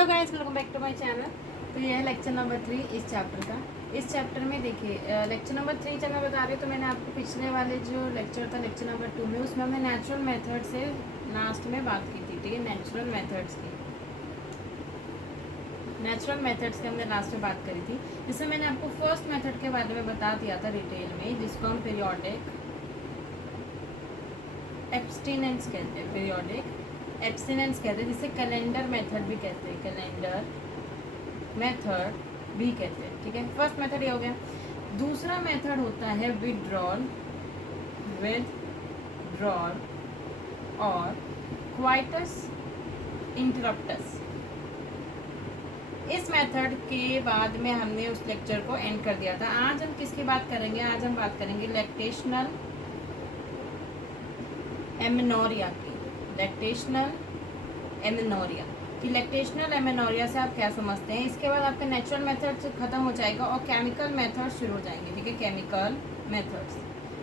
Hello guys, welcome back to my channel. तो ये है लेक्चर नंबर 3 इस चैप्टर का। इस चैप्टर में देखिए लेक्चर नंबर 3 जब मैं बता रही हूँ तो मैंने आपको पिछले वाले जो लेक्चर था लेक्चर नंबर 2 में, उसमें हमने नेचुरल मेथड से लास्ट में बात की थी। ठीक है, नेचुरल मेथड्स की हमने लास्ट में बात करी थी, जिसमें मैंने आपको फर्स्ट मेथड के बारे में बता दिया था डिटेल में, जिसको हम पीरियोडिक एब्सटिनेंस कहते हैं। पीरियोडिक एब्सटिनेंस कहते हैं, जिसे कैलेंडर मेथड भी कहते हैं। कैलेंडर मेथड भी कहते हैं। ठीक है, फर्स्ट मेथड ये हो गया। दूसरा मेथड होता है विथड्रॉल और क्वाइटस इंटरप्टस। इस मेथड के बाद में हमने उस लेक्चर को एंड कर दिया था। आज हम किसकी बात करेंगे? आज हम बात करेंगे लैक्टेशनल एमेनोरिया की। लैक्टेशनल एमेनोरिया कि लैक्टेशनल एमेनोरिया से आप क्या समझते हैं। इसके बाद आपका नेचुरल मेथड खत्म हो जाएगा और केमिकल मेथड शुरू हो जाएंगे। ठीक है, केमिकल मेथड्स,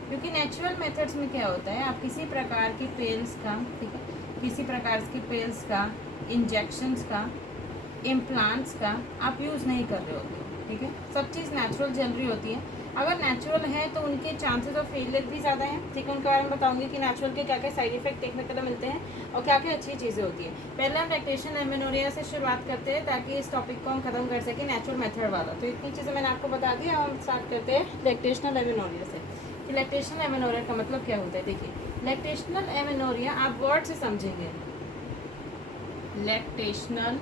क्योंकि नेचुरल मेथड्स में क्या होता है, आप किसी प्रकार की पिल्स का, ठीक है, किसी प्रकार की पिल्स का, इंजेक्शंस का, इम्प्लांट्स का आप यूज़ नहीं कर रहे होते हो। ठीक है, सब चीज़ नेचुरल चल रही होती है। अगर नेचुरल है तो उनके चांसेस ऑफ फेलियर भी ज़्यादा हैं। ठीक है, उनके बारे में बताऊंगी कि नेचुरल के क्या क्या साइड इफेक्ट देखने को मिलते हैं और क्या क्या अच्छी चीज़ें होती है। पहले हम लैक्टेशन एमेनोरिया से शुरुआत करते हैं ताकि इस टॉपिक को हम खत्म कर सकें, नेचुरल मेथड वाला। तो इतनी चीज़ें मैंने आपको बता दी। हम स्टार्ट करते हैं लैक्टेशनल एमेनोरिया से कि लैक्टेशनल एमेनोरिया का मतलब क्या होता है। देखिए, लैक्टेशनल एमेनोरिया आप वर्ड से समझेंगे। लैक्टेशनल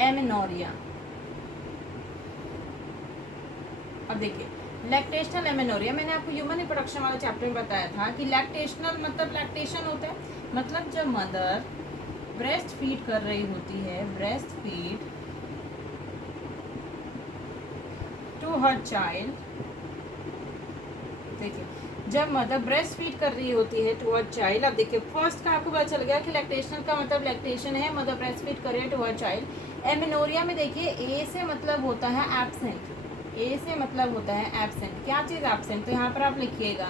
एमेनोरिया, अब देखिए लैक्टेशनल एमेनोरिया मैंने आपको ह्यूमन रिप्रोडक्शन वाले चैप्टर में बताया था कि लैक्टेशनल मतलब लैक्टेशन होता है, मतलब जब मदर ब्रेस्ट फीड कर रही होती है, breast feed to her child. देखिए, जब मदर ब्रेस्ट फीड कर रही होती है टू हर चाइल्ड। अब देखिए फर्स्ट का आपको पता चल गया कि लैक्टेशनल का मतलब लैक्टेशन है, मदर ब्रेस्ट फीड कर रही है टू हर चाइल्ड। एमेनोरिया में देखिए ए से मतलब होता है एब्सेंट। ए से मतलब होता है एब्सेंट। क्या चीज़ एब्सेंट? तो यहाँ पर आप लिखिएगा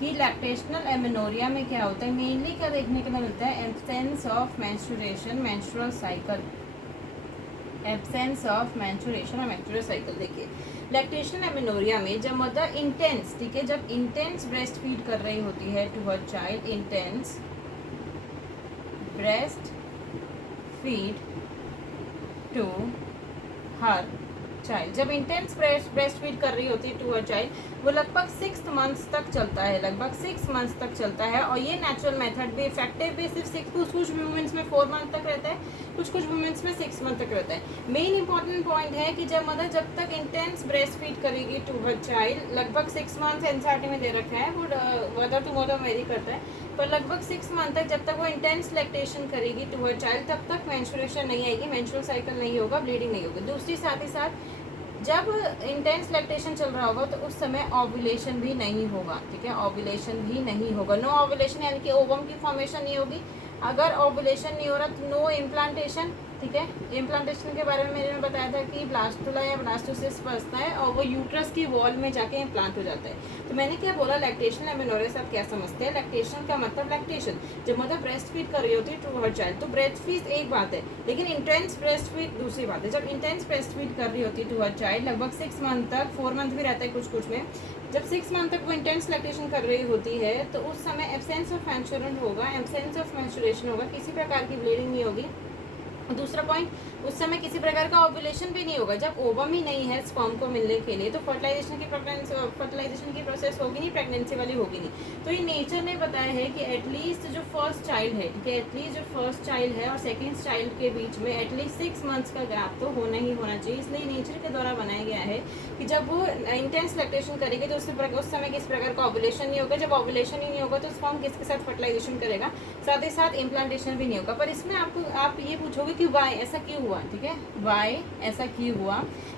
कि लैक्टेशनल एमेनोरिया में क्या होता है, मेनली क्या देखने को मिलता है, absence of menstruation, menstrual cycle, absence of menstruation और मेंस्ट्रुअल साइकिल। देखिए लैक्टेशनल एमेनोरिया में जब मदर इंटेंस, ठीक है, जब इंटेंस ब्रेस्ट फीड कर रही होती है to her child, intense breast feed to her child, जब इंटेंस ब्रेस्ट फीड कर रही होती है टू हर चाइल्ड, वो लगभग 6 मंथ्स तक चलता है, लगभग 6 मंथ्स तक चलता है। और ये नेचुरल मेथड भी इफेक्टिव भी सिर्फ कुछ वुमेन्स में 4 मंथ तक रहता है, कुछ वुमेन्स में 6 मंथ तक रहता है। मेन इंपॉर्टेंट पॉइंट है कि जब मदर जब तक इंटेंस ब्रेस्ट फीड करेगी टू हर चाइल्ड, लगभग 6 मंथ एनसीईआरटी में दे रखा है, वो मदर टू मदर वेरी करता है, पर लगभग 6 मंथ तक जब तक वो इंटेंस लैक्टेशन करेगी टू हर चाइल्ड, तब तक मेंस्ट्रुएशन नहीं आएगी, मेंस्ट्रुअल साइकिल नहीं होगा, ब्लीडिंग नहीं होगी। दूसरी साथ ही साथ जब इंटेंस लैक्टेशन चल रहा होगा तो उस समय ओव्यूलेशन भी नहीं होगा। ठीक है, ओव्यूलेशन भी नहीं होगा। नो ओव्यूलेशन यानी कि ओवम की फॉर्मेशन नहीं होगी। अगर ओव्यूलेशन नहीं हो रहा तो नो इम्प्लांटेशन। ठीक है, इम्प्लांटेशन के बारे में मैंने बताया था कि ब्लास्टुला या ब्लास्टोसिस्ट फंसता है और वो यूट्रस की वॉल में जाके इम्प्लांट हो जाता है। तो मैंने क्या बोला, लैक्टेशनल एमेनोरिया से आप क्या समझते हैं? लैक्टेशन का मतलब लैक्टेशन, जब मतलब ब्रेस्ट फीड कर रही होती है टू हर चाइल्ड, तो ब्रेस्ट फीड एक बात है, लेकिन इंटेंस ब्रेस्ट फीड दूसरी बात है। जब इंटेंस ब्रेस्ट फीड कर रही होती है टू हर चाइल्ड, लगभग 6 मंथ तक, 4 मंथ भी रहता है कुछ में, जब 6 मंथ तक वो इंटेंस लैक्टेशन कर रही होती है तो उस समय एब्सेंस ऑफ मेंस्ट्रुएशन होगा, एब्सेंस ऑफ मेंस्ट्रुएशन होगा, किसी प्रकार की ब्लीडिंग नहीं होगी। दूसरा पॉइंट, उस समय किसी प्रकार का ओव्यूलेशन भी नहीं होगा। जब ओवम ही नहीं है स्पर्म को मिलने के लिए तो फर्टिलाइजेशन की प्रोसेस होगी नहीं, प्रेगनेंसी वाली होगी नहीं। तो ये नेचर ने बताया है कि एटलीस्ट जो फर्स्ट चाइल्ड है, ठीक है, एटलीस्ट जो फर्स्ट चाइल्ड है और सेकेंड चाइल्ड के बीच में एटलीस्ट 6 मंथ्स का गैप तो होना ही होना चाहिए। इसलिए नेचर के द्वारा बनाया गया है कि जब वो इंटेंस लैक्टेशन करेगी तो उस समय किस प्रकार का ओव्यूलेशन नहीं होगा। जब ओव्यूलेशन ही नहीं होगा तो स्पर्म किसके साथ फर्टिलाइजेशन करेगा, साथ ही साथ इम्प्लांटेशन भी नहीं होगा। पर इसमें आप ये पूछोगे कि वाई ऐसा क्यों हुआ, ठीक है, वाई ऐसा क्यों हुआ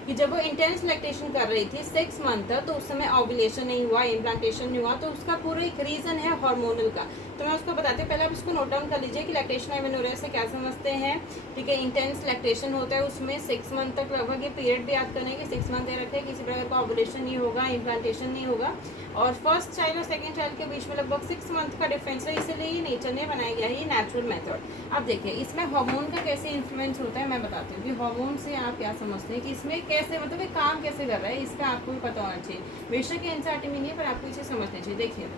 कि जब वो इंटेंस लैक्टेशन कर रही थी 6 मंथ तक, तो उस समय ओव्यूलेशन नहीं हुआ, इम्प्लांटेशन नहीं हुआ, तो उसका पूरा एक रीज़न है हार्मोनल का। तो मैं उसको बताती हूँ, पहले आप उसको नोट डाउन कर लीजिए कि लैक्टेशन एमेनोरेसिया से क्या समझते हैं, ठीक है। इंटेंस लैक्टेशन होता है, उसमें 6 मंथ तक लगभग, ये पीरियड भी याद करने की 6 मंथ दे रखे हैं, किसी प्रकार का ओव्यूलेशन नहीं होगा, इम्प्लांटेशन नहीं होगा, और फर्स्ट चाइल्ड और सेकंड चाइल्ड के बीच में लगभग 6 मंथ का डिफरेंस है, इसलिए ये नेचर ने बनाया गया है, ये नेचुरल मेथड। अब देखिए इसमें हार्मोन का कैसे इन्फ्लुएंस होता है, मैं बताती हूँ कि हार्मोन से आप क्या समझते हैं कि इसमें कैसे, मतलब ये काम कैसे कर रहा है, इसका आपको भी पता होना चाहिए। बेशक ये एनसीईआरटी में नहीं है, पर आपको इसे समझना चाहिए। देखिए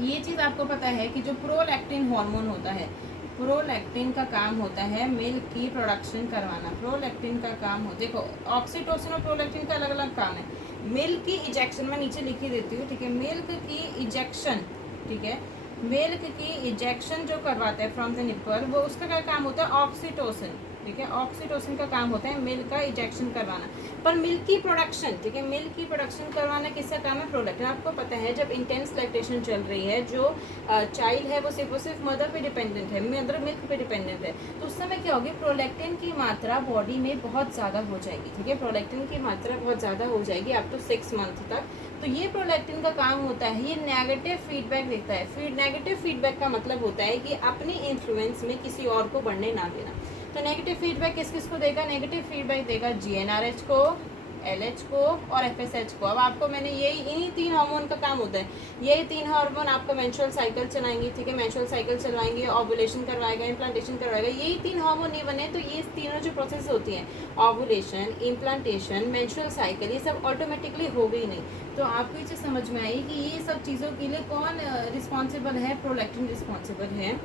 ये चीज़ आपको पता है कि जो प्रोलैक्टिन हार्मोन होता है, प्रोलैक्टिन का काम होता है मिल्क की प्रोडक्शन करवाना। प्रोलैक्टिन का काम हो, देखो ऑक्सीटोसिन और प्रोलैक्टिन का अलग अलग काम है। मिल्क की इजेक्शन, मैं नीचे लिख ही देती हूँ, ठीक है, मिल्क की इजेक्शन, ठीक है, मिल्क की इजेक्शन जो करवाता है फ्रॉम द निपल, वो उसका क्या काम होता है, ऑक्सीटोसिन, ठीक है, ऑक्सीटोसिन का काम होता है मिल्क का इजेक्शन करवाना। पर मिल्क की प्रोडक्शन, ठीक है, मिल्क की प्रोडक्शन करवाना किसका काम है, प्रोलैक्टिन। आपको पता है जब इंटेंस लैक्टेशन चल रही है, जो चाइल्ड है वो सिर्फ मदर पे डिपेंडेंट है, मदर मिल्क पे डिपेंडेंट है, तो उस समय क्या होगी, प्रोलैक्टिन की मात्रा बॉडी में बहुत ज़्यादा हो जाएगी, ठीक है, प्रोलैक्टिन की मात्रा बहुत ज़्यादा हो जाएगी अप टू 6 मंथ तक। तो ये प्रोलैक्टिन का काम होता है, ये नेगेटिव फीडबैक देता है। नेगेटिव फीडबैक का मतलब होता है कि अपनी इन्फ्लुएंस में किसी और को बढ़ने ना देना। तो नेगेटिव फीडबैक किस किस को देगा, नेगेटिव फीडबैक देगा जीएनआरएच को, एलएच को और एफएसएच को। अब आपको मैंने यही इन्हीं 3 हार्मोन का काम होता है, यही 3 हार्मोन आपका मेंस्ट्रुअल साइकिल चलाएंगे, ठीक है, मेंस्ट्रुअल साइकिल चलवाएंगे, ओव्यूलेशन करवाएगा, इम्प्लांटेशन करवाएगा। यही 3 हार्मोन नहीं बने तो ये तीनों जो प्रोसेस होती हैं, ओव्यूलेशन, इम्प्लांटेशन, मेंस्ट्रुअल साइकिल, ये सब ऑटोमेटिकली हो गई नहीं। तो आपको ये चीज़ समझ में आई कि ये सब चीज़ों के लिए कौन रिस्पॉन्सिबल है, प्रोलैक्टिन रिस्पॉन्सिबल है।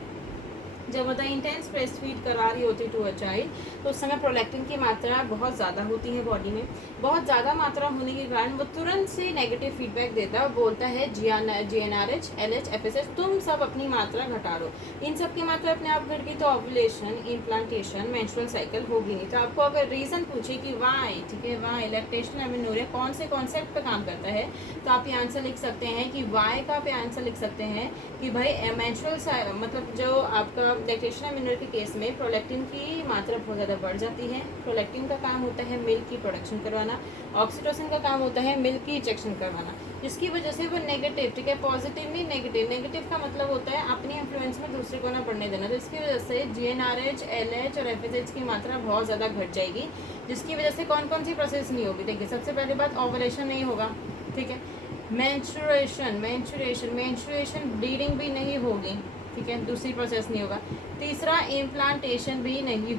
जब मतलब इंटेंस ब्रेस्ट फीड करा रही होती टू अ चाइल्ड, तो उस समय प्रोलैक्टिन की मात्रा बहुत ज़्यादा होती है बॉडी में। बहुत ज़्यादा मात्रा होने के कारण वो तुरंत से नेगेटिव फीडबैक देता है, बोलता है जीएनआरएच, एलएच, एफएसएच, तुम सब अपनी मात्रा घटा दो। इन सब की मात्रा अपने आप घट गई तो ओव्यूलेशन, इम्प्लांटेशन, मेंस्ट्रुअल साइकिल होगी नहीं। तो आपको अगर रीज़न पूछे कि वाई, ठीक है, वाई लैक्टेशन एमेनोरेसिया कौन से कॉन्सेप्ट पे काम करता है, तो आप ये आंसर लिख सकते हैं कि वाई का पे आंसर लिख सकते हैं कि भाई मेंस्ट्रुअल, मतलब जो आपका लैक्टेशन एमेनोरेसिया के केस में प्रोलैक्टिन की मात्रा बहुत ज़्यादा बढ़ जाती है। प्रोलैक्टिन का काम होता है मिल्क की प्रोडक्शन करवाना, ऑक्सीटोसिन का काम होता है मिल्क की इजेक्शन करवाना, जिसकी वजह से वो नेगेटिव, ठीक है, पॉजिटिव नहीं नेगेटिव। नेगेटिव का मतलब होता है अपनी इन्फ्लुएंस में दूसरे को ना बढ़ने देना। तो इसकी वजह से जीएनआरएच, एलएच और एफएसएच की मात्रा बहुत ज़्यादा घट जाएगी, जिसकी वजह से कौन कौन सी प्रोसेस नहीं होगी। देखिए सबसे पहली बात ओवुलेशन नहीं होगा, ठीक है, मेंस्ट्रुएशन ब्लीडिंग भी नहीं होगी, ठीक है, दूसरी प्रोसेस नहीं होगा। तीसरा इम्प्लांटेशन भी नहीं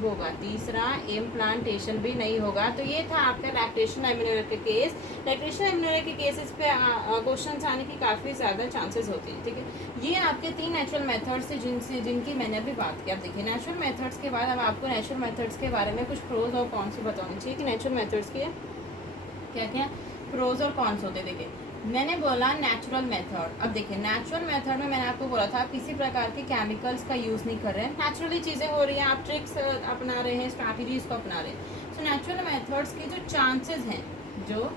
होगा, तो ये था आपका लैक्टेशन एमेनोरेसिया के केस। लैक्टेशन एमेनोरेसिया के केसेस पे क्वेश्चंस आने की काफ़ी ज़्यादा चांसेस होती हैं, ठीक है। ये आपके 3 नेचुरल मेथड्स थे जिनकी मैंने अभी बात की। अब देखिए नेचुरल मेथड्स के बाद अब आपको नेचुरल मेथड्स के बारे में कुछ प्रोज और कॉन्स बताने चाहिए कि नेचुरल मेथड्स के क्या क्या प्रोज और कॉन्स होते। देखिए मैंने बोला नेचुरल मेथड। अब देखिए नेचुरल मेथड में मैंने आपको बोला था आप किसी प्रकार के केमिकल्स का यूज़ नहीं कर रहे हैं, नेचुरली चीज़ें हो रही हैं, आप ट्रिक्स अपना रहे हैं, स्ट्रैटेजीज को अपना रहे हैं। सो नेचुरल मेथड्स के जो चांसेस हैं, जो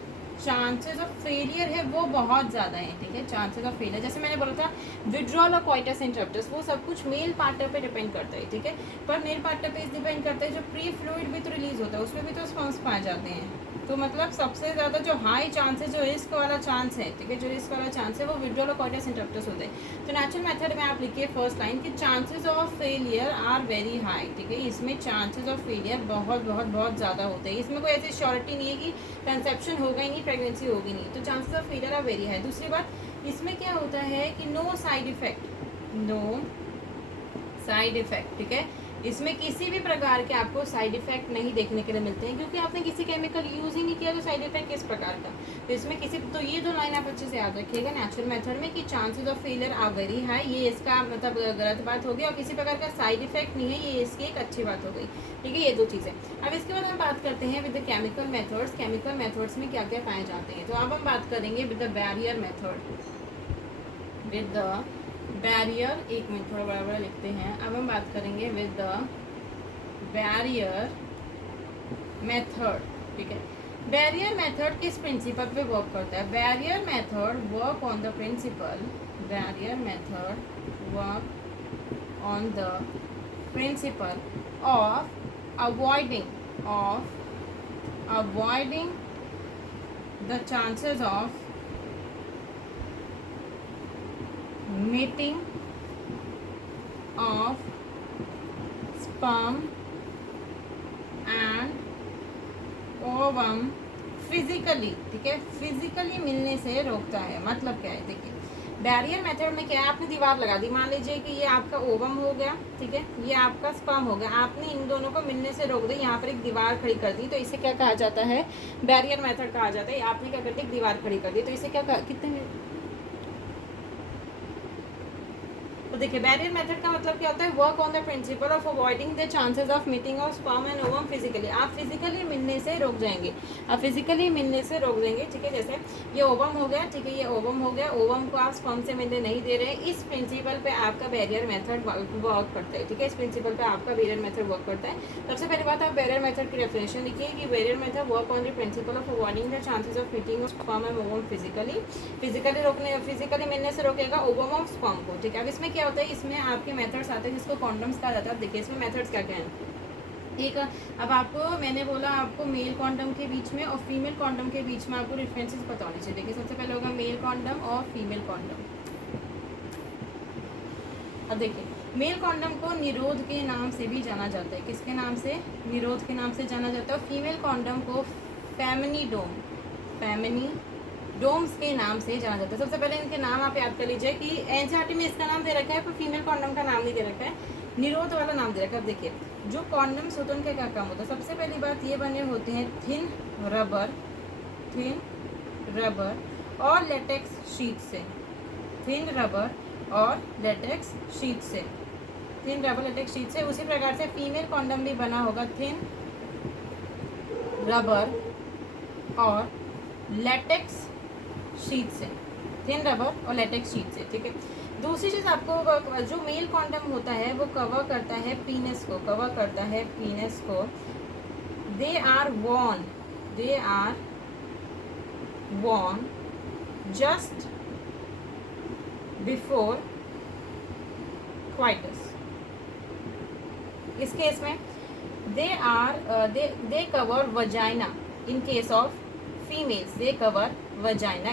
चांसेस ऑफ फेलियर है वो बहुत ज़्यादा है, ठीक है, चांसेस ऑफ फेलियर। जैसे मैंने बोला था विड्रॉल और कोइटस इंटरप्टस, वो सब कुछ मेल पार्टनर पे डिपेंड करता है, ठीक है, पर मेल पार्टनर पे डिपेंड करता है जो प्री फ्लूइड भी तो रिलीज होता है उसमें भी तो स्पर्म्स पाए जाते हैं। तो मतलब सबसे ज़्यादा जो हाई चांस है, जो रिस्क वाला चांस है, ठीक है, जो रिस्क वाला चांस है वो विड्रॉल और कोइटस इंटरप्टस होते हैं। तो नेचुरल मेथड में आप लिखिए फर्स्ट लाइन कि chances of failure are very high, ठीक है, इसमें चांसेस ऑफ फेलियर बहुत बहुत बहुत ज़्यादा होते हैं। इसमें कोई ऐसी श्योरिटी नहीं है कि कंसेप्शन होगा ही नहीं, प्रेगनेंसी होगी नहीं, तो chances of failure are very high. दूसरी बात इसमें क्या होता है कि नो साइड इफेक्ट, ठीक है, इसमें किसी भी प्रकार के आपको साइड इफेक्ट नहीं देखने के लिए मिलते हैं, क्योंकि आपने किसी केमिकल यूज़ ही नहीं किया, तो साइड इफेक्ट किस प्रकार का। तो इसमें तो ये दो लाइन आप अच्छे से याद रखिएगा नेचुरल मेथड में कि chances of failure are very high, ये इसका मतलब गलत बात होगी, और किसी प्रकार का साइड इफेक्ट नहीं है, ये इसकी एक अच्छी बात हो गई, ठीक है, ये दो चीज़ें। अब इसके बाद हम बात करते हैं with the chemical methods. Chemical methods में क्या क्या पाए जाते हैं, तो अब हम बात करेंगे with the barrier method. With the barrier, एक मिनट थोड़ा बड़ा बड़ा लिखते हैं। अब हम बात करेंगे विद द बैरियर मेथड, ठीक है। बैरियर मेथड किस प्रिंसिपल पे वर्क करता है, barrier method work on the principle, barrier method work on the principle of avoiding the chances of meeting of sperm and ovum physically, ठीक है, physically मिलने से रोकता है। मतलब क्या है, देखिए बैरियर मेथड में क्या है, आपने दीवार लगा दी, मान लीजिए कि ये आपका ओवम हो गया, ठीक है, ये आपका स्पर्म हो गया, आपने इन दोनों को मिलने से रोक दी, यहाँ पर एक दीवार खड़ी कर दी, तो इसे क्या कहा जाता है, बैरियर मेथड कहा जाता है। आपने क्या कर दी, एक दीवार खड़ी कर दी, तो इसे क्या कितने, तो देखिए बैरियर मेथड का मतलब क्या होता है, work on the principle of avoiding the chances of meeting of sperm and ovum physically. आप फिजिकली मिलने से रोक जाएंगे, आप फिजिकली मिलने से रोक देंगे, ठीक है। जैसे ये ओवम हो गया, ठीक है, ये ओवम हो गया, ओवम को आप स्पर्म से मिलने नहीं दे रहे, इस प्रिंसिपल पे आपका बैरियर मेथड वर्क करता है, ठीक है, इस प्रिंसिपल पे आपका बैरियर मेथड वर्क करता है। सबसे पहली बात, आप बैरियर मेथड की डेफिनेशन लिखिए कि barrier method work on the principle of avoiding the chances of meeting of sperm and ovum physically मिलने से रोकेगा ओवम ऑफ स्पर्म को, ठीक है। अब इसमें क्या होता है, इसमें आपके मेथड्स आते हैं जिसको कॉन्डम्स कहा जाता है। देखिए इसमें मेथड्स क्या क्या हैं, ठीक है। अब आपको मैंने बोला आपको मेल कॉन्डम के बीच में और फीमेल कॉन्डम के बीच में आपको डिफरेंसेस पता होने चाहिए। देखिए सबसे पहले होगा मेल कॉन्डम और फीमेल कॉन्डम। अब देखिए मेल कॉन्डम को निरोध के नाम से भी जाना जाता है, किसके नाम से, निरोध के नाम से जाना जाता है। और फीमेल कॉन्डम को फेमिनिडोम्स के नाम से जाना जाता है। सबसे पहले इनके नाम आप याद कर लीजिए कि एनसीईआरटी में इसका नाम दे रखा है, पर फीमेल कॉन्डम का नाम नहीं दे रखा है, निरोध वाला नाम दे रखा है। अब देखिए जो कॉन्डम्स होते हैं उनका क्या काम होता है, सबसे पहली बात ये बने होते हैं थिन रबर और लेटेक्स शीट से, थिन रबर और लेटेक्स शीट से, थिन रबर लेटेक्स शीट से। उसी प्रकार से फीमेल कॉन्डम भी बना होगा थिन रबर और लेटेक्स शीट से, थिन रबर और लेटेक्स शीट से, ठीक है। दूसरी चीज़ आपको, जो मेल कॉन्डम होता है वो कवर करता है पीनस को, they are worn just before coitus। इस केस में they cover vagina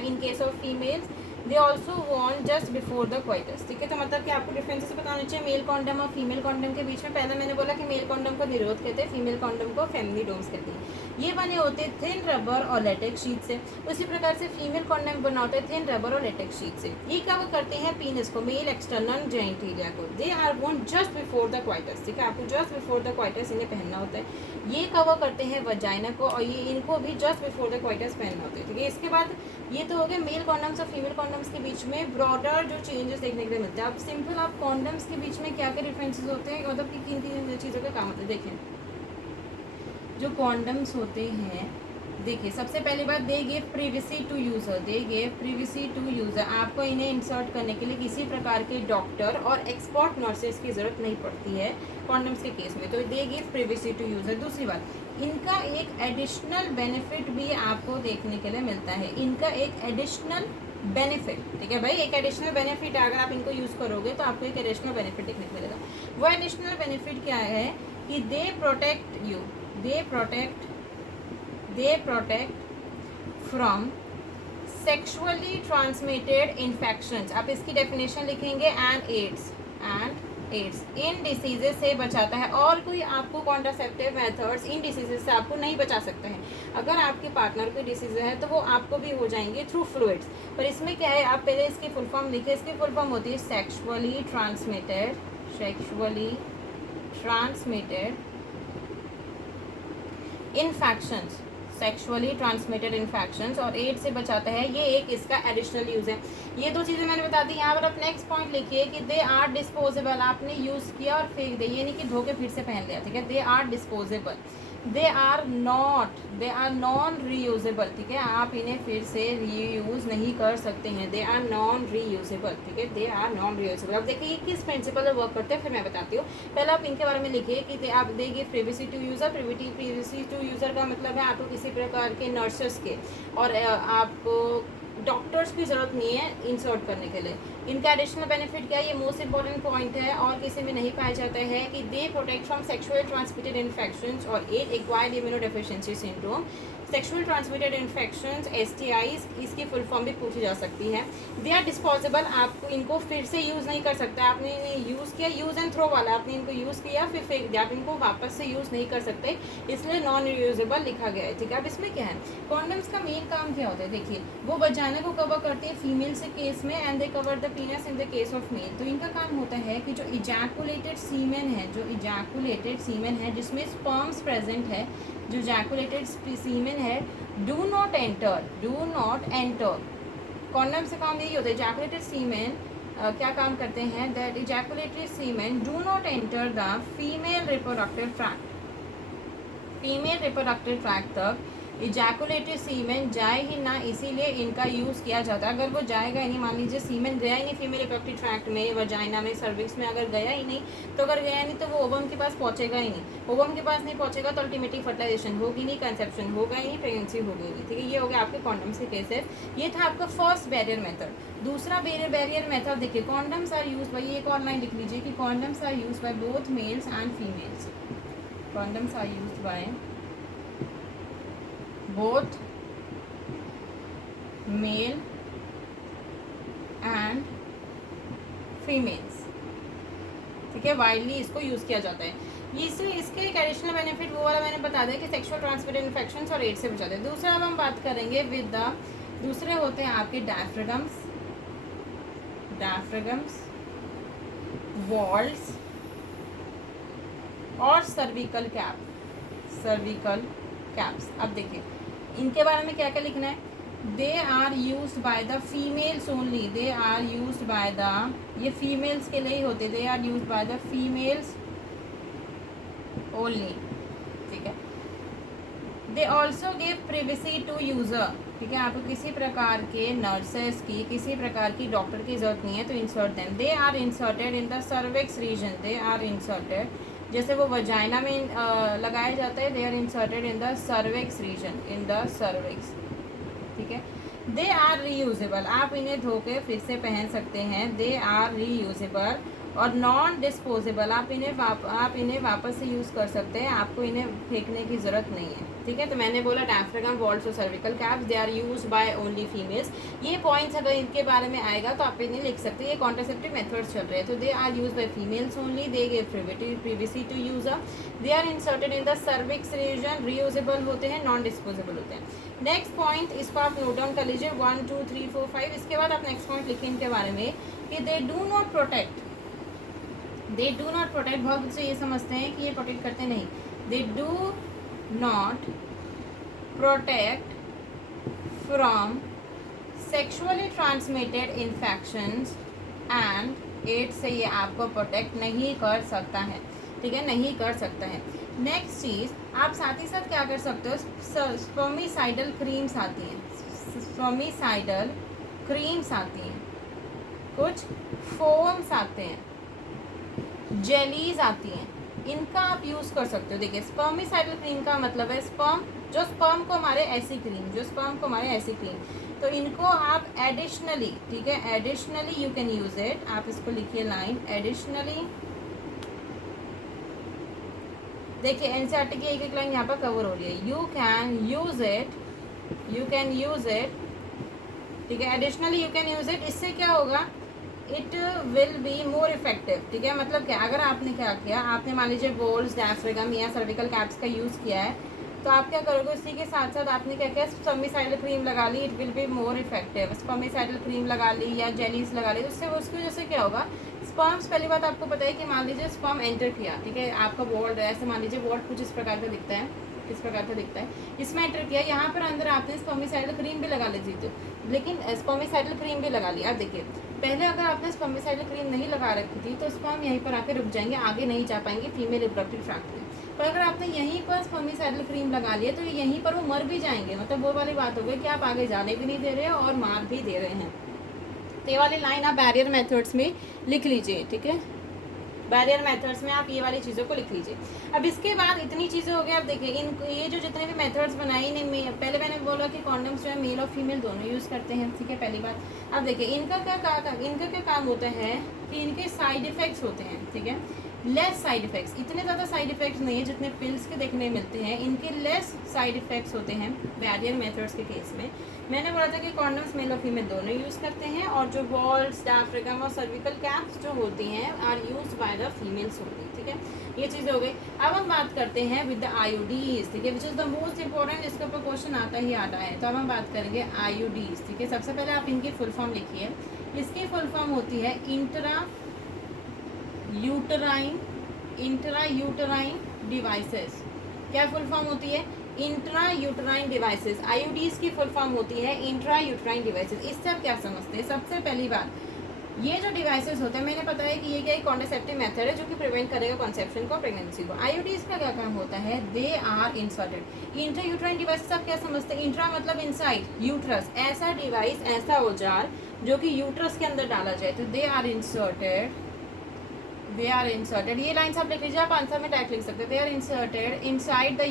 in case of females, they also worn just before the coitus, ठीक है। तो मतलब कि आपको डिफरेंसेस पता होने चाहिए मेल कॉन्डम और फीमेल कॉन्डम के बीच में। पहले मैंने बोला कि मेल कॉन्डम को निरोध कहते हैं, फीमेल कॉन्डम को फेमिनिडोम्स कहते हैं। ये बने होते हैं थिन रबर और लेटेक्स शीट से। उसी प्रकार से फीमेल कॉन्डम बना होता है थिन रबर और लेटेक्स शीट से। ये क्या वो करते हैं, पीनस को, मेल एक्सटर्नल जेनिटलिया को, they are worn just before the coitus, ठीक है। आपको जस्ट बिफोर द क्वाइटस इन्हें पहनना होता है। ये कवर करते हैं वजाइना को और ये इनको भी जस्ट बिफोर द क्वाइटस पहनना होता है, ठीक है। इसके बाद ये तो हो गया मेल कॉन्डम्स और फीमेल कॉन्डम्स के बीच में ब्रॉडर जो चेंजेस देखने के लिए मिलते हैं। अब सिंपल आप कॉन्डम्स के बीच में क्या क्या डिफरेंसेस होते हैं, मतलब कि किन किन चीज़ों का काम होता है। देखिए जो कॉन्डम्स होते हैं, देखिए सबसे पहली बात they give privacy to user, आपको इन्हें इंसर्ट करने के लिए किसी प्रकार के डॉक्टर और एक्सपर्ट नर्सेस की ज़रूरत नहीं पड़ती है कॉन्डम्स के केस में, तो they give privacy to user. दूसरी बात, इनका एक एडिशनल बेनिफिट भी आपको देखने के लिए मिलता है, इनका एक एडिशनल बेनिफिट, ठीक है भाई, एक एडिशनल बेनिफिट है। अगर आप इनको यूज़ करोगे तो आपको एक एडिशनल बेनिफिट देखने को मिलेगा। वो एडिशनल बेनिफिट क्या है कि they protect you, they protect from sexually transmitted infections. आप इसकी डेफिनेशन लिखेंगे एंड एड्स इन डिसीजेज से बचाता है। और कोई आपको कॉन्ट्रासेप्टिव मेथड्स इन डिसीजेज से आपको नहीं बचा सकता है। अगर आपके पार्टनर को डिसीज है तो वो आपको भी हो जाएंगे थ्रू फ्लूइड्स। पर इसमें क्या है, आप पहले इसकी फुल फॉर्म लिखे। इसकी फुल फॉर्म होती है sexually transmitted infections, sexually transmitted infections, और एड्स से बचाता है। ये एक इसका एडिशनल यूज़ है। ये दो चीज़ें मैंने बता दी। यहाँ पर आप नेक्स्ट पॉइंट लिखिए कि दे आर डिस्पोजेबल, आपने यूज़ किया और फेंक दिया, ये नहीं कि धो के फिर से पहन लिया, ठीक है। They are disposable, they are non reusable, ठीक है। आप इन्हें फिर से रीयूज़ नहीं कर सकते हैं, दे आर नॉन रीयूजेबल, ठीक है, दे आर नॉन रीयूजेबल। अब देखिए किस प्रिंसिपल पर वर्क करते हैं, फिर मैं बताती हूँ। पहले आप इनके बारे में लिखिए कि आप देंगे privacy to user. Privacy to user का मतलब है आपको किसी प्रकार के नर्सेस के और आपको डॉक्टर्स की ज़रूरत नहीं है इंसर्ट करने के लिए। इनका एडिशनल बेनिफिट क्या है, ये मोस्ट इंपॉर्टेंट पॉइंट है और किसी में नहीं पाया जाता है, कि they protect from sexual transmitted infections और acquired immunodeficiency syndrome. Sexual transmitted infections STIs, इसकी फुल फॉर्म भी पूछी जा सकती है। दे आर डिस्पोजेबल, आपको इनको फिर से यूज़ नहीं कर सकते, आपने यूज़ किया, यूज़ एंड थ्रो वाला, आपने इनको यूज़ किया फिर फेंक दिया, आप इनको वापस से यूज़ नहीं कर सकते, इसलिए नॉन रीयूजेबल लिखा गया है। ठीक है, अब इसमें क्या है, कॉन्डम्स का मेन काम क्या होता है, देखिए वो वजाइना को कवर करते हैं फीमेल से केस में, and they cover the पीनस in the case of male. तो इनका काम होता है कि जो इजैकुलेटेड सीमेन है, जो इजैकुलेटेड सीमेन है जिसमें स्पर्म्स प्रेजेंट है, जो इजैकुलेटेड सीमेन है, डू नॉट एंटर। कॉन्डम से काम यही होता है, इजैकुलेटेड सीमेन क्या काम करते हैं, that ejaculated semen do not enter the female reproductive tract तक इजैकुलेटेड सीमेन जाए ही ना, इसीलिए इनका यूज़ किया जाता है। अगर वो जाएगा ही नहीं, मान लीजिए सीमेन गया ही नहीं फीमेल रिप्रोडक्टिव ट्रैक्ट में, वजाइना में, सर्विक्स में अगर गया ही नहीं, तो अगर गया नहीं तो वो ओवम के पास पहुंचेगा ही नहीं। ओवम के पास नहीं पहुंचेगा तो अल्टीमेटली फर्टिलाइजेशन होगी नहीं, कंसेप्शन होगा ही नहीं, प्रेगनेंसी होगी नहीं। ठीक है, ये हो गया आपके कॉन्डम्स के केसेस। ये था आपका फर्स्ट बैरियर मेथड। दूसरा बैरियर मेथड देखिए, कॉन्डम्स आर यूज बाई, एक और लाइन लिख लीजिए कि condoms are use by both males and females. Condoms are use by both male and females। ठीक है, वाइडली इसको यूज़ किया जाता है। इससे इसके एक एडिशनल बेनिफिट वो वाला मैंने बता दिया कि सेक्सुअल ट्रांसमिटेड इन्फेक्शंस और एड्स से बचाते हैं। दूसरा अब हम बात करेंगे विद द दूसरे होते हैं आपके डायफ्रागम्स, वॉल्स और सर्विकल कैप्स। अब देखिए इनके बारे में क्या क्या लिखना है, they are use by the females only, they are use by the, ये फीमेल्स के लिए ही होते, they are use by the females only. ठीक है, they also give privacy to user. ठीक है, आपको किसी प्रकार के नर्सेस की, किसी प्रकार की डॉक्टर की जरूरत नहीं है तो insert them. They are inserted in the cervix region, they are inserted, जैसे वो वजाइना में लगाया जाता है, they are inserted in the cervix region, in the cervix. ठीक है, दे आर रीयूजेबल, आप इन्हें धो के फिर से पहन सकते हैं, दे आर रीयूजेबल। और नॉन डिस्पोजेबल, आप इन्हें वापस से यूज़ कर सकते हैं, आपको इन्हें फेंकने की ज़रूरत नहीं है। ठीक है, तो मैंने बोला डायफ्रागम, वॉल्स और cervical caps, they are use by only females. ये पॉइंट्स अगर इनके बारे में आएगा तो आप इन्हें लिख सकते हैं, ये कॉन्ट्रासेप्टिव मेथड्स चल रहे हैं। तो they are use by females only, they give privacy to user, they are inserted in the cervix region, reusable होते हैं, नॉन डिस्पोजेबल होते हैं। नेक्स्ट पॉइंट, इसको आप नोट डाउन कर लीजिए, 1 2 3 4 5। इसके बाद आप नेक्स्ट पॉइंट लिखें इनके बारे में कि दे डू नॉट प्रोटेक्ट। बहुत से ये समझते हैं कि ये प्रोटेक्ट करते नहीं, they do not protect from sexually transmitted infections and AIDS से ये आपको प्रोटेक्ट नहीं कर सकता है। ठीक है, नहीं कर सकता है। नेक्स्ट चीज़, आप साथ ही साथ क्या कर सकते हो, स्पर्मिसाइडल क्रीम्स आती हैं, स्पर्मिसाइडल क्रीम्स आती हैं, कुछ फोम्स आते हैं, जेलीज आती हैं, इनका आप यूज़ कर सकते हो। देखिए स्पर्मिसाइडल क्रीम का मतलब है स्पर्म को हमारे ऐसी क्रीम, तो इनको आप एडिशनली, ठीक है, additionally you can use it, आप इसको लिखिए लाइन, एडिशनली। देखिए एनसीईआरटी की एक लाइन यहाँ पर कवर हो रही है, यू कैन यूज़ इट, ठीक है, additionally you can use it. इससे क्या होगा, it will be more effective. ठीक है, मतलब क्या, अगर आपने क्या किया, आपने मान लीजिए वॉल्स, डायफ्रागम या सर्विकल कैप्स का यूज़ किया है, तो आप क्या करोगे, उसी के साथ साथ आपने क्या किया, स्पर्मिसाइडल क्रीम लगा ली, it will be more effective. Spermicidal cream लगा ली या जेलीज लगा ली, तो उससे उसकी वजह से क्या होगा, स्पर्म्स, पहली बात आपको पता है कि मान लीजिए स्पर्म एंटर किया, ठीक है, आपका वॉल्ड ऐसे मान लीजिए वॉल्ड कुछ इस प्रकार का दिखता है, इसमें एंटर किया, यहाँ पर अंदर आपने स्पर्मिसाइडल क्रीम भी लगा ली थी, तो लेकिन स्पर्मिसाइडल क्रीम भी लगा लिया। अब देखिए पहले अगर आपने स्पर्मिसाइडल क्रीम नहीं लगा रखी थी तो स्पर्म यहीं पर आकर रुक जाएंगे, आगे नहीं जा पाएंगे फीमेल रिप्रोडक्टिव ट्रैक्ट में। पर अगर आपने यहीं पर स्पर्मिसाइडल क्रीम लगा लिया तो यहीं पर वो मर भी जाएंगे, मतलब वो वाली बात हो गई कि आप आगे जाने भी नहीं दे रहे और मार भी दे रहे हैं। तो ये वाली लाइन आप बैरियर मेथड्स में लिख लीजिए, ठीक है। बैरियर मेथड्स में आप ये वाली चीज़ों को लिख लीजिए। अब इसके बाद इतनी चीज़ें हो गई। अब देखिए इन ये जो जितने भी मेथड्स बनाए इन्हें पहले मैंने बोला कि कॉन्डम्स जो है मेल और फीमेल दोनों यूज़ करते हैं, ठीक है, पहली बात। अब देखिए इनका क्या काम होता है कि इनके साइड इफ़ेक्ट्स होते हैं, ठीक है, लेस साइड इफ़ेक्ट्स, इतने ज़्यादा साइड इफ़ेक्ट्स नहीं है जितने पिल्स के देखने मिलते हैं, इनके लेस साइड इफ़ेक्ट्स होते हैं बैरियर मेथड्स के केस में। मैंने बोला था कि कॉन्डम्स मेल और फीमेल दोनों यूज़ करते हैं, और जो बॉल्स, डायफ्रागम और सर्विकल कैप्स जो होती हैं are use by the females only, ठीक है, ये चीज़ हो गई। अब हम बात करते हैं विद द आईयूडीज, ठीक है, which is the most important, इसके ऊपर क्वेश्चन आता ही आता है। तो अब हम बात करेंगे आईयूडीज, ठीक है। सबसे पहले आप इनकी फुल फॉर्म लिखिए। इसकी फुल फॉर्म होती है इंट्रा यूटराइन डिवाइसेस। क्या फुल फॉर्म होती है? Intra uterine devices. आईयूडीज की फुल फॉर्म होती है इंट्रा यूटराइन डिवाइसेस। इससे आप क्या समझते हैं? सबसे पहली बात, ये जो डिवाइसेस होते हैं, मैंने बताया कि ये क्या एक कॉन्ट्रासेप्टिव मेथड है जो कि प्रिवेंट करेगा कॉन्सेप्शन को, प्रेगनेंसी को। आईयूडीज का क्या काम होता है? They are inserted. Intra uterine devices आप क्या समझते हैं? इंट्रा मतलब इनसाइड, यूट्रस, ऐसा डिवाइस, ऐसा औजार जो कि यूट्रस के अंदर डाला जाए, तो दे आर इंसर्टेड, ये लाइन्स आप लिख लीजिए, आप आंसर में डायरेक्ट लिख सकते हैं। They are inserted inside the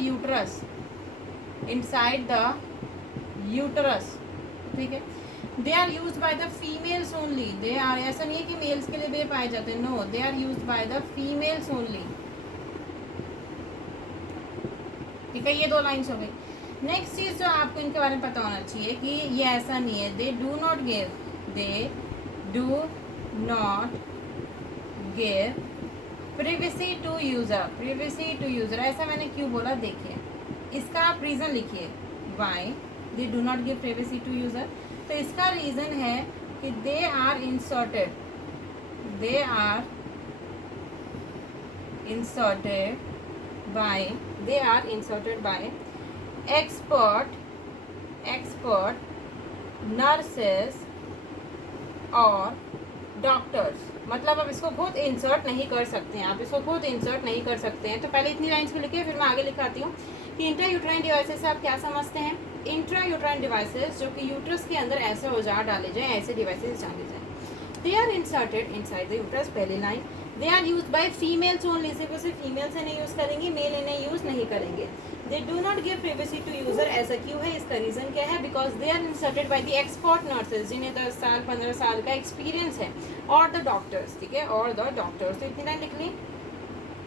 uterus, ठीक है। They are use by the females only. They are, ऐसा नहीं है कि मेल्स के लिए भी पाए जाते हैं, no, they are use by the females only, ठीक है। ये दो लाइन्स हो गई। नेक्स्ट चीज जो आपको इनके बारे में पता होना चाहिए कि ये ऐसा नहीं है, they do not give privacy to user. ऐसा मैंने क्यों बोला, देखिए इसका आप रीज़न लिखिए, why they do not give privacy to user. तो इसका रीज़न है कि they are inserted by expert nurses और डॉक्टर्स। मतलब अब इसको खुद इंसर्ट नहीं कर सकते हैं, तो पहले इतनी लाइन्स को लिखिए, फिर मैं आगे लिखाती हूँ कि इंट्रा यूट्राइन डिवाइसेस से आप क्या समझते हैं। इंट्रा यूट्राइन डिवाइसेस जो कि यूट्रस के अंदर ऐसे औजार डाले जाएं, ऐसे डिवाइसेस डाले जाएं। They are inserted inside the uterus, पहली line. They are use by females only, सिर्फ फीमेल से नहीं यूज़ करेंगे, मेल इन्हें यूज़ नहीं करेंगे। They do not give privacy to user, ऐसा क्यों है? इसका रीज़न क्या है? Because they are inserted by the expert nurses, जिन्हें 10 साल 15 साल का एक्सपीरियंस है, और द डॉक्टर्स, ठीक है, और द डॉक्टर्स। तो इतनी लाइन लिख ली।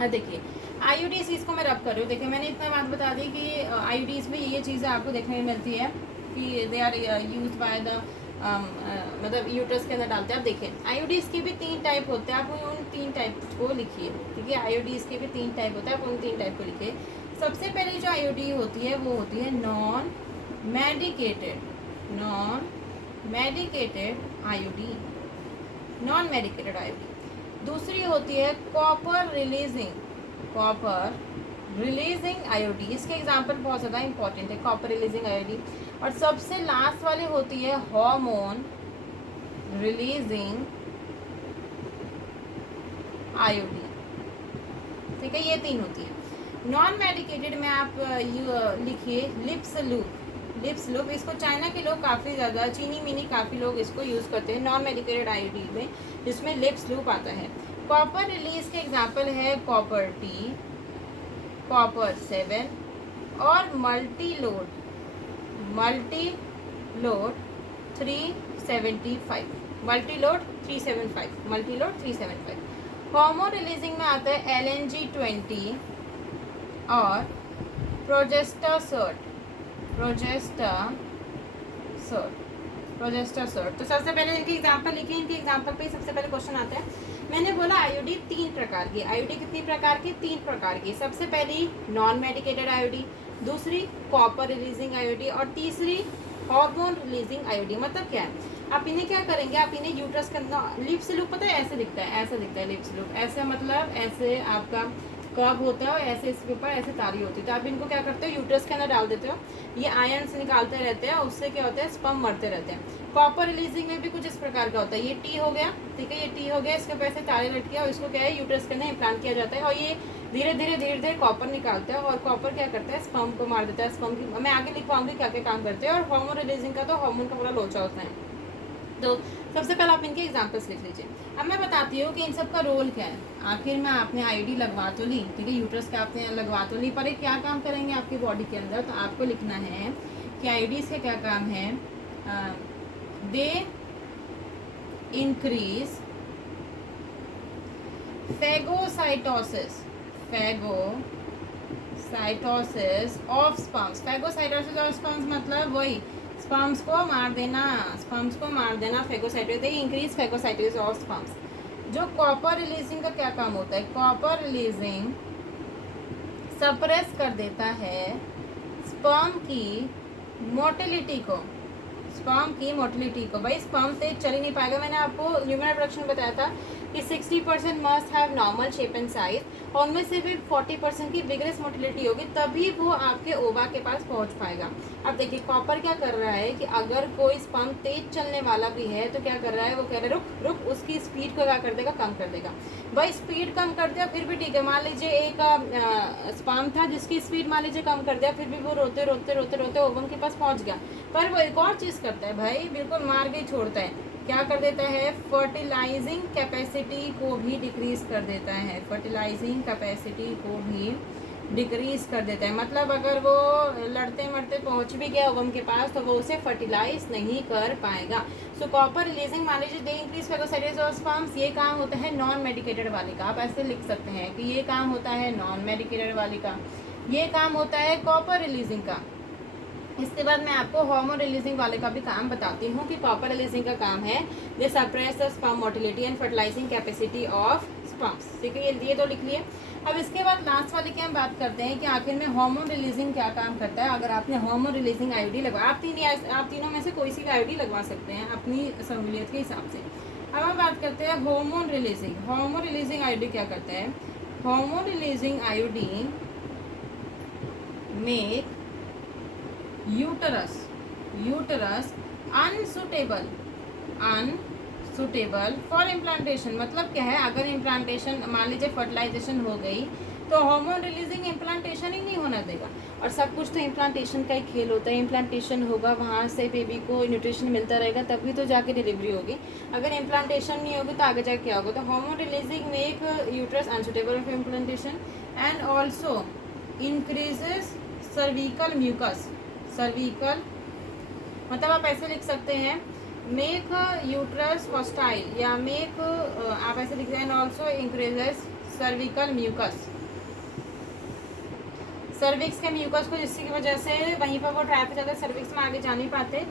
देखिए आईयूडीज, इसको मैं रब कर रही हूँ। देखिए मैंने इतना बात बता दी कि आईयूडीज में ये चीज़ें आपको देखने में मिलती है कि they are use by the मतलब यूट्रस के अंदर डालते हैं। अब देखिए आईयूडीज के भी 3 टाइप होते हैं, आप उन 3 टाइप को लिखिए, ठीक है। आईयूडीज के भी 3 टाइप होता है, आप उन 3 टाइप को लिखिए। सबसे पहले जो आईयूडी होती है वो होती है नॉन मेडिकेटेड आईयूडी। दूसरी होती है कॉपर रिलीजिंग आईयूडी। इसके एग्जाम्पल बहुत ज़्यादा इंपॉर्टेंट है, कॉपर रिलीजिंग आईयूडी। और सबसे लास्ट वाली होती है हार्मोन रिलीजिंग आईयूडी, ठीक है। ये 3 होती है। नॉन मेडिकेटेड में आप लिखिए लिप्स लूप। इसको चाइना के लोग काफ़ी ज़्यादा, चीनी मिनी काफ़ी लोग इसको यूज़ करते हैं नॉन मेडिकेटेड आईयूडी में, जिसमें लिप्स लूप आता है। कॉपर रिलीज के एग्जाम्पल है कॉपर टी, कॉपर 7 और मल्टी लोड 375। हार्मोन रिलीजिंग में आता है LNG-20 और प्रोजेस्टासर्ट। तो सबसे पहले इनके एग्जाम्पल लिखिए। इनके एग्जाम्पल पे सबसे पहले क्वेश्चन आता है। मैंने बोला आईयूडी 3 प्रकार की। आईयूडी कितनी प्रकार की? 3 प्रकार की। सबसे पहली नॉन मेडिकेटेड आईयूडी, दूसरी कॉपर रिलीजिंग आईयूडी, और तीसरी हार्मोन रिलीजिंग आईयूडी। मतलब क्या है? आप इन्हें क्या करेंगे, आप इन्हें यूट्रस के अंदर, लिप्स लूप पता है ऐसे दिखता है लिप्स लूप। ऐसे मतलब ऐसे आपका कर्व होता है और ऐसे इसके ऊपर ऐसे तारी होती है। तो आप इनको क्या करते हो, यूट्रस के अंदर डाल देते हो, ये आयन्स निकालते रहते हैं, उससे क्या होता है, स्पर्म मरते रहते हैं। कॉपर रिलीजिंग में भी कुछ इस प्रकार का होता है। ये टी हो गया, ठीक है, ये टी हो गया, इसके ऊपर ऐसे तारे लटके और इसको क्या है, यूट्रस के अंदर इम्प्लांट किया जाता है, और ये धीरे धीरे कॉपर निकालता है, और कॉपर क्या करता है, स्पर्म को मार देता है। स्पर्म की मैं आगे लिख पाऊंगी क्या क्या काम करते हैं। और हार्मोन रिलीजिंग का तो हार्मोन का पूरा लोचा होता है, तो सबसे पहले आप इनके एग्जाम्पल्स लिख लीजिए। अब मैं बताती हूँ कि इन सब का रोल क्या है। आखिर में आपने आईडी लगवा तो ली, ठीक है, यूट्रस के आपने लगवा तो ली, पर ये क्या काम करेंगे आपकी बॉडी के अंदर, तो आपको लिखना है कि आईडी से क्या काम है। They increase phagocytosis of sperms. Phagocytosis of sperms मतलब वही स्पर्म्स को मार देना phagocytosis, increase phagocytosis of sperms. जो कॉपर रिलीजिंग का क्या काम होता है, कॉपर रिलीजिंग सप्रेस कर देता है स्पर्म की मोटिलिटी को, भाई स्पर्म तेज चल ही नहीं पाएगा। मैंने आपको ह्यूमन रिप्रोडक्शन बताया था कि 60% must have normal shape and size, और उनमें से भी 40% की विगरस मोटिलिटी होगी, तभी वो आपके ओवा के पास पहुंच पाएगा। अब देखिए कॉपर क्या कर रहा है कि अगर कोई स्पर्म तेज चलने वाला भी है तो क्या कर रहा है, वो कह रहा है रुक, उसकी स्पीड को क्या कर देगा, कम कर देगा। भाई स्पीड कम कर दिया फिर भी ठीक है, मान लीजिए एक स्पर्म था जिसकी स्पीड मान लीजिए कम कर दिया, फिर भी वो रोते ओवम के पास पहुंच गया, पर वो एक और चीज़ करता है भाई, बिल्कुल मार के छोड़ता है। क्या कर देता है, फर्टिलाइजिंग कैपेसिटी को भी डिक्रीज कर देता है, मतलब अगर वो लड़ते मरते पहुंच भी गया ओवम के पास तो वो उसे फर्टिलाइज नहीं कर पाएगा। सो कॉपर रिलीजिंग मान लीजिए they increase phagocytosis of sperms, ये काम होता है नॉन मेडिकेटेड वाले का। आप ऐसे लिख सकते हैं कि ये काम होता है नॉन मेडिकेटेड वाले का, ये काम होता है कॉपर रिलीजिंग का। इसके बाद मैं आपको हार्मोन रिलीजिंग वाले का भी काम बताती हूँ कि कॉपर रिलीजिंग का काम है they suppress the sperm motility and fertilizing capacity of sperms, ठीक है, ये तो लिख लिए। अब इसके बाद लास्ट वाले की हम बात करते हैं कि आखिर में हार्मोन रिलीजिंग क्या काम करता है। अगर आपने हार्मोन रिलीजिंग आईडी लगवा, आप तीनों में से कोई सी भी आईडी लगवा सकते हैं अपनी सहूलियत के हिसाब से। अब हम बात करते हैं हार्मोन रिलीजिंग आईडी क्या करता है। Hormone releasing ID make uterus unsuitable for implantation. मतलब क्या है, अगर इम्प्लांटेशन मान लीजिए फर्टिलाइजेशन हो गई तो हार्मोन रिलीजिंग इम्प्लांटेशन ही नहीं होना देगा। और सब कुछ तो इम्प्लांटेशन का ही खेल होता है, इम्प्लांटेशन होगा वहाँ से बेबी को न्यूट्रिशन मिलता रहेगा तभी तो जाके डिलीवरी होगी। अगर इम्प्लांटेशन नहीं होगी तो आगे जाके क्या होगा। तो hormone releasing make uterus unsuitable for implantation and also increases cervical, मतलब आप ऐसे लिख सकते हैं मेक यूट्रस हॉस्टाइल, या मेक आप ऐसे लिख हैं also increases cervical mucus, cervix के म्यूकस को, जिसकी वजह से वहीं पर वो ट्रैप हो जाता है, सर्विक्स में आगे जा नहीं पाते।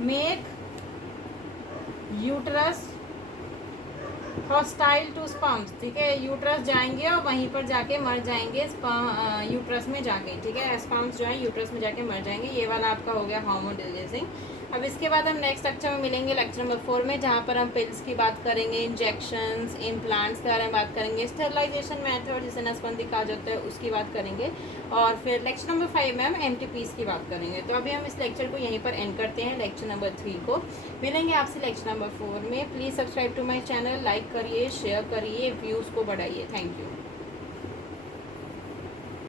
Make uterus hostile to sperms, ठीक है, यूट्रस जाएंगे और वहीं पर जाके मर जाएंगे यूट्रस में जाके, ठीक है, स्पर्म्स जो है यूट्रस में जाके मर जाएंगे। ये वाला आपका हो गया हार्मोन रिलीजिंग। अब इसके बाद हम नेक्स्ट लेक्चर में मिलेंगे, लेक्चर नंबर 4 में, जहाँ पर हम पिल्स की बात करेंगे, इंजेक्शंस, इम्प्लांट्स के बारे में बात करेंगे, स्टेरिलाइजेशन मेथड जिसे नसबंदी कहा जाता है उसकी बात करेंगे, और फिर लेक्चर नंबर 5 में हम MTPs की बात करेंगे। तो अभी हम इस लेक्चर को यहीं पर एंड करते हैं, लेक्चर नंबर 3 को। मिलेंगे आपसे लेक्चर नंबर 4 में। Please subscribe to my channel, like करिए, शेयर करिए, व्यूज़ को बढ़ाइए। Thank you.